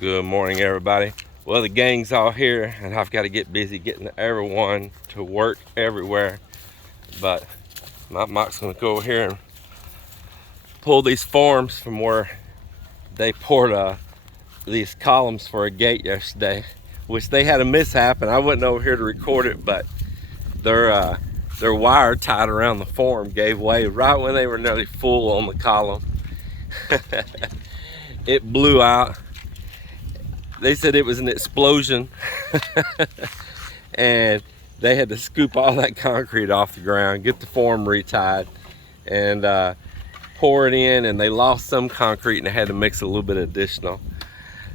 Good morning, everybody. Well, the gang's all here, and I've got to get busy getting everyone to work everywhere. But Mike's going to go over here and pull these forms from where they poured these columns for a gate yesterday, which they had a mishap, and I wasn't over here to record it, but their wire tied around the form gave way right when they were nearly full on the column. It blew out. They said it was an explosion. And they had to scoop all that concrete off the ground, get the form retied, and pour it in, and they lost some concrete and they had to mix a little bit additional.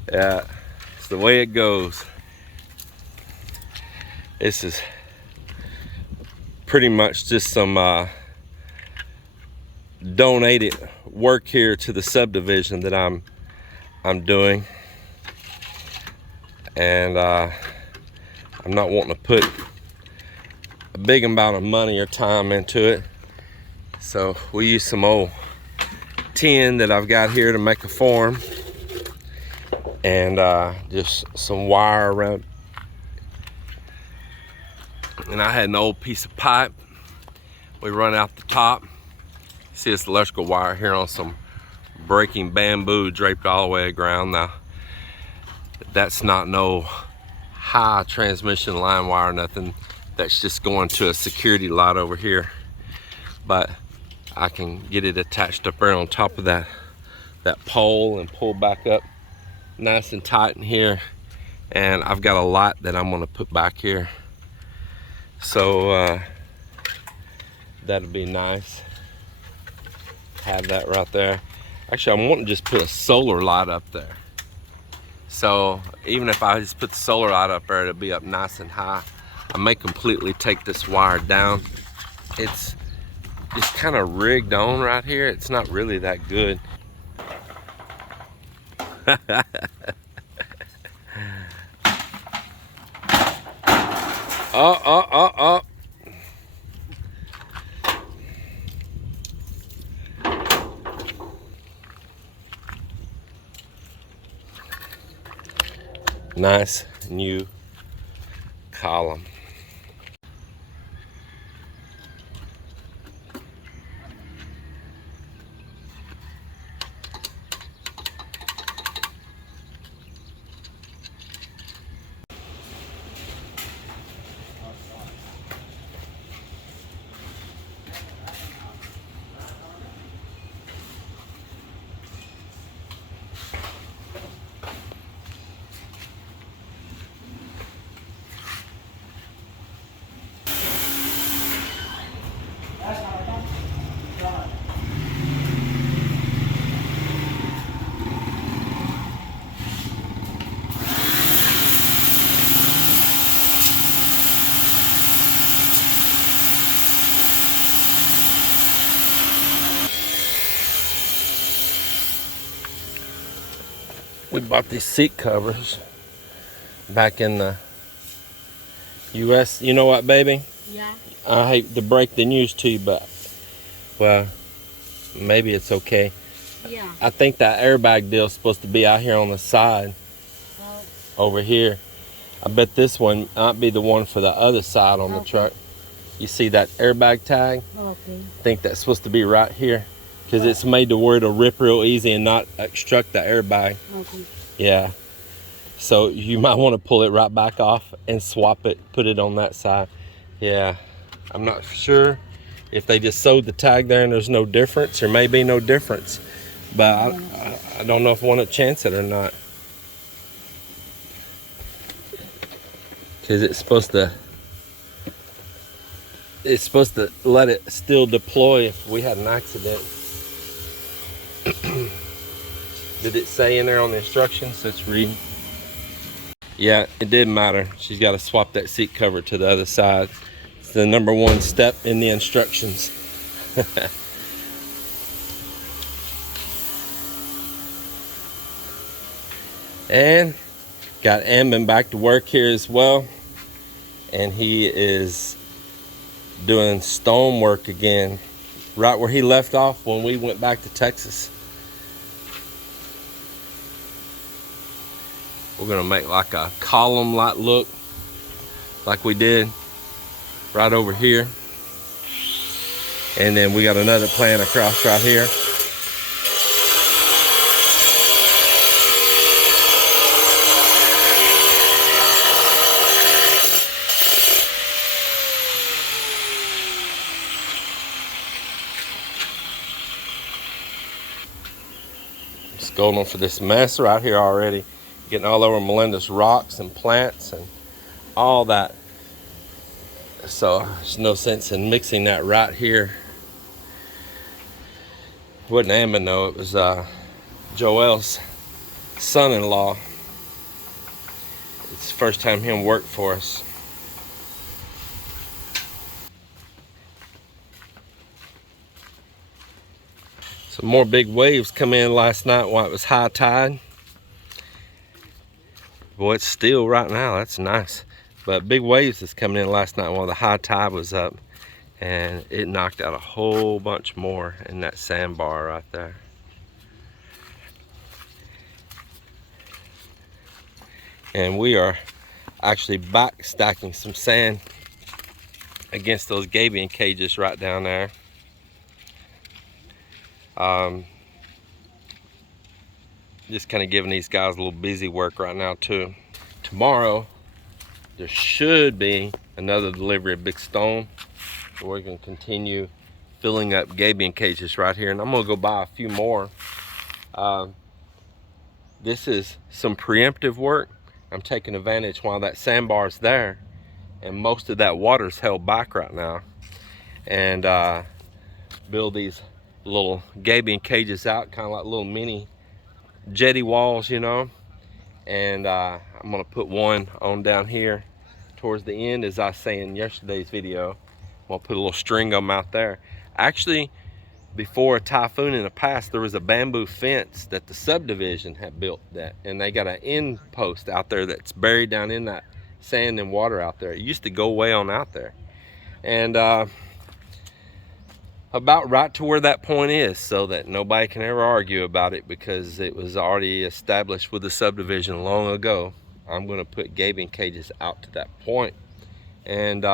It's the way it goes. This is pretty much just some donated work here to the subdivision that I'm doing. And I'm not wanting to put a big amount of money or time into it, so we use some old tin that I've got here to make a form, and just some wire around. And I had an old piece of pipe. We run out the top. See this electrical wire here on some breaking bamboo draped all the way to the ground. Now, that's not no high transmission line wire or nothing. That's just going to a security light over here. But I can get it attached up there on top of that pole and pull back up nice and tight in here. And I've got a light that I'm gonna put back here. So that'll be nice. Have that right there. Actually, I'm wanting to just put a solar light up there. So even if I just put the solar light up there, it'll be up nice and high. I may completely take this wire down. It's just kind of rigged on right here. It's not really that good. Oh. Nice new column. We bought these seat covers back in the US. You know what, baby? Yeah. I hate to break the news to you, but, well, maybe it's okay. Yeah. I think that airbag deal is supposed to be out here on the side. Oh. Over here. I bet this one might be the one for the other side on the truck. You see that airbag tag? Okay. I think that's supposed to be right here, because it's made to where it'll rip real easy and not obstruct the airbag. Okay. Yeah. So you might want to pull it right back off and swap it, put it on that side. Yeah. I'm not sure if they just sewed the tag there and there's no difference, or maybe no difference. But I don't know if I want to chance it or not. Because it's supposed to let it still deploy if we had an accident. Did it say in there on the instructions? Let's read. Yeah, it did matter. She's got to swap that seat cover to the other side. It's the #1 step in the instructions. And got Ambin back to work here as well. And he is doing stone work again, right where he left off when we went back to Texas. We're gonna make like a column like look like we did right over here. And then we got another plan across right here. Just going for this mess right here already. Getting all over Melinda's rocks and plants and all that. So there's no sense in mixing that right here. It wasn't Ammon though, it was Joel's son-in-law. It's the first time him worked for us. Some more big waves come in last night while it was high tide. Boy, it's still right now, that's nice. But big waves is coming in last night while the high tide was up. And it knocked out a whole bunch more in that sandbar right there. And we are actually back stacking some sand against those gabion cages right down there. Just kind of giving these guys a little busy work right now too. Tomorrow there should be another delivery of big stone. So we're going to continue filling up gabion cages right here, and I'm going to go buy a few more. This is some preemptive work. I'm taking advantage while that sandbar's there and most of that water's held back right now, and build these little gabion cages out, kind of like little mini jetty walls, you know. And I'm going to put one on down here towards the end, as I was saying in yesterday's video. I'm going to put a little string of them out there. Actually, before a typhoon in the past, there was a bamboo fence that the subdivision had built, that, and they got an end post out there that's buried down in that sand and water out there. It used to go way on out there, and about right to where that point is, so that nobody can ever argue about it, because it was already established with the subdivision long ago. I'm going to put gabion cages out to that point, and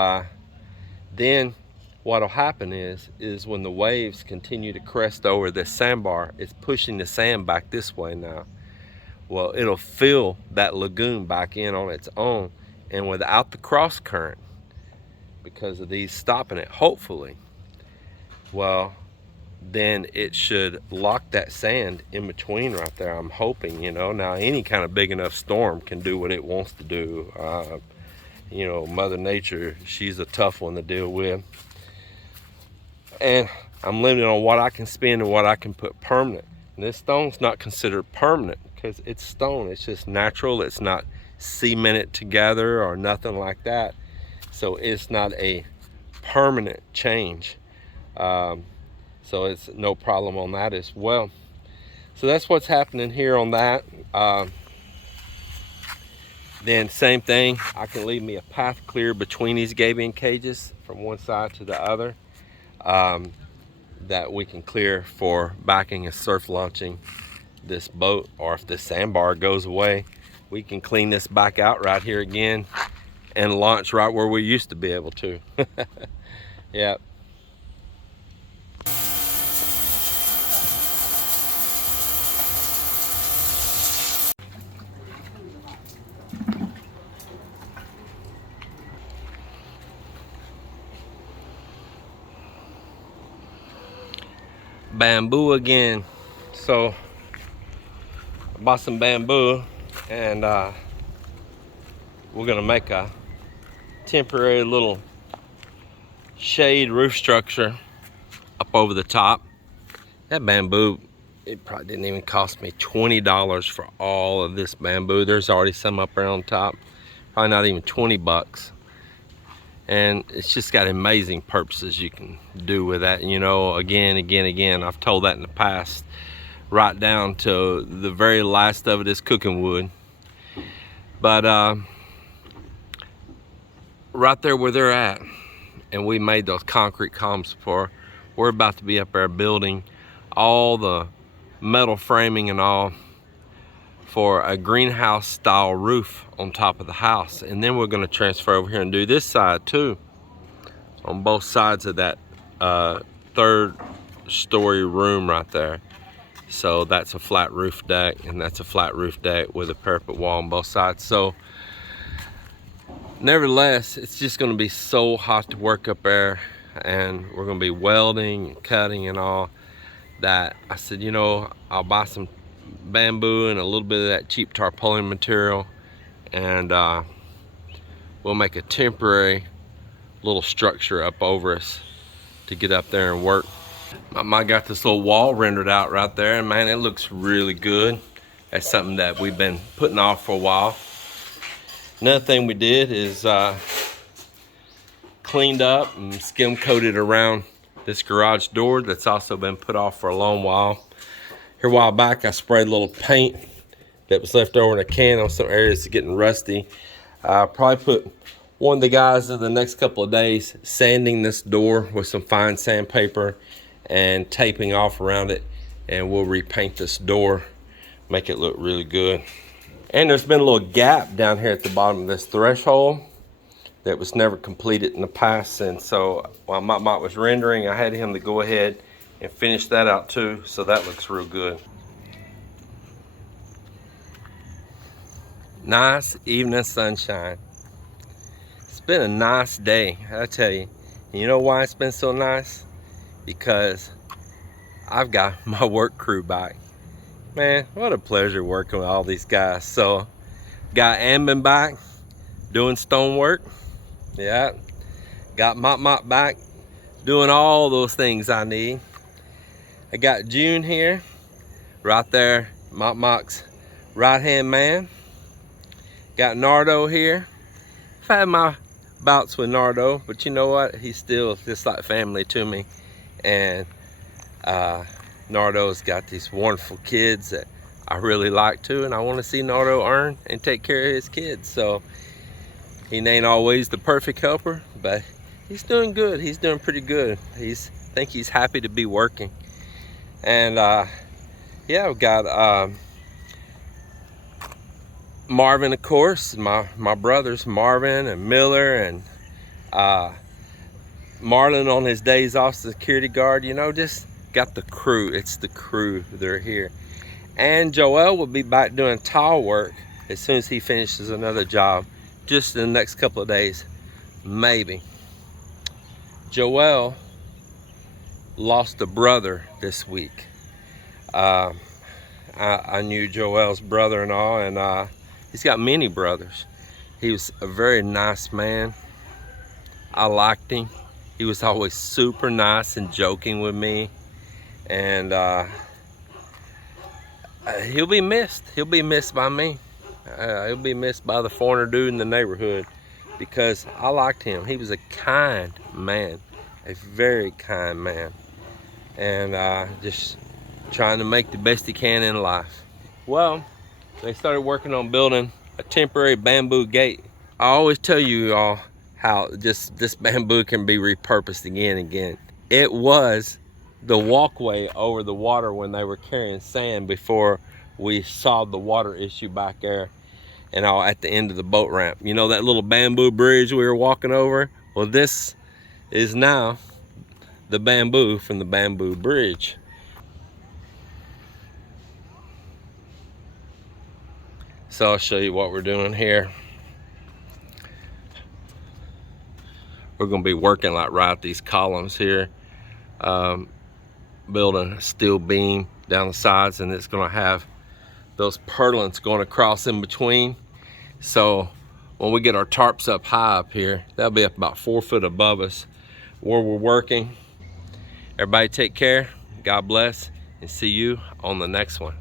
then what'll happen is when the waves continue to crest over this sandbar, it's pushing the sand back this way now. Well, it'll fill that lagoon back in on its own, and without the cross current, because of these stopping it, hopefully, well, then it should lock that sand in between right there. I'm hoping, you know. Now, any kind of big enough storm can do what it wants to do. You know, Mother Nature, she's a tough one to deal with. And I'm limited on what I can spend and what I can put permanent. And this stone's not considered permanent because it's stone. It's just natural. It's not cemented together or nothing like that. So it's not a permanent change. So it's no problem on that as well. So that's what's happening here on that. Then same thing, I can leave me a path clear between these gabion cages from one side to the other, that we can clear for backing and surf launching this boat. Or if this sandbar goes away, we can clean this back out right here again and launch right where we used to be able to. Yeah. Bamboo again. So I bought some bamboo, and we're gonna make a temporary little shade roof structure up over the top. That bamboo, it probably didn't even cost me $20 for all of this bamboo. There's already some up there on top, probably not even 20 bucks. And it's just got amazing purposes you can do with that. You know, again, I've told that in the past, right down to the very last of it is cooking wood. But right there where they're at, and we made those concrete columns before, we're about to be up there building all the metal framing and all for a greenhouse style roof on top of the house. And then we're gonna transfer over here and do this side too, on both sides of that third story room right there. So that's a flat roof deck, and that's a flat roof deck with a parapet wall on both sides. So nevertheless, it's just gonna be so hot to work up there, and we're gonna be welding and cutting and all that. I said, you know, I'll buy some bamboo and a little bit of that cheap tarpaulin material, and we'll make a temporary little structure up over us to get up there and work. I got this little wall rendered out right there, and man, it looks really good. That's something that we've been putting off for a while. Another thing we did is cleaned up and skim coated around this garage door that's also been put off for a long while. Here a while back, I sprayed a little paint that was left over in a can on some areas getting rusty. I'll probably put one of the guys in the next couple of days sanding this door with some fine sandpaper and taping off around it, and we'll repaint this door, make it look really good. And there's been a little gap down here at the bottom of this threshold that was never completed in the past, and so while Mott was rendering, I had him to go ahead and finish that out too, so that looks real good. Nice evening sunshine. It's been a nice day, I tell you. And you know why it's been so nice? Because I've got my work crew back. Man, what a pleasure working with all these guys. So, got Ambin back doing stonework. Yeah, got Mott back doing all those things I need. I got June here, right there, Mott's right-hand man. Got Nardo here. I've had my bouts with Nardo, but you know what? He's still just like family to me. And Nardo's got these wonderful kids that I really like too, and I want to see Nardo earn and take care of his kids. So he ain't always the perfect helper, but he's doing good. He's doing pretty good. I think he's happy to be working. And yeah, I've got Marvin, of course, my brothers Marvin and Miller, and Marlon on his days off, security guard. You know, just got the crew. It's the crew. They're here. And Joel will be back doing tile work as soon as he finishes another job, just in the next couple of days, maybe. Joel lost a brother this week. I knew Joel's brother and all, and he's got many brothers. He was a very nice man. I liked him. He was always super nice and joking with me, and he'll be missed. He'll be missed by me. He'll be missed by the foreigner dude in the neighborhood, because I liked him. He was a kind man, a very kind man, and just trying to make the best he can in life. Well, they started working on building a temporary bamboo gate. I always tell you all how just this bamboo can be repurposed again and again. It was the walkway over the water when they were carrying sand before we solved the water issue back there and all at the end of the boat ramp. You know that little bamboo bridge we were walking over? Well, this is now the bamboo from the bamboo bridge. So I'll show you what we're doing here. We're gonna be working like right at these columns here, building a steel beam down the sides, and it's gonna have those purlins going across in between. So when we get our tarps up high up here, that'll be up about 4 foot above us where we're working. Everybody take care, God bless, and see you on the next one.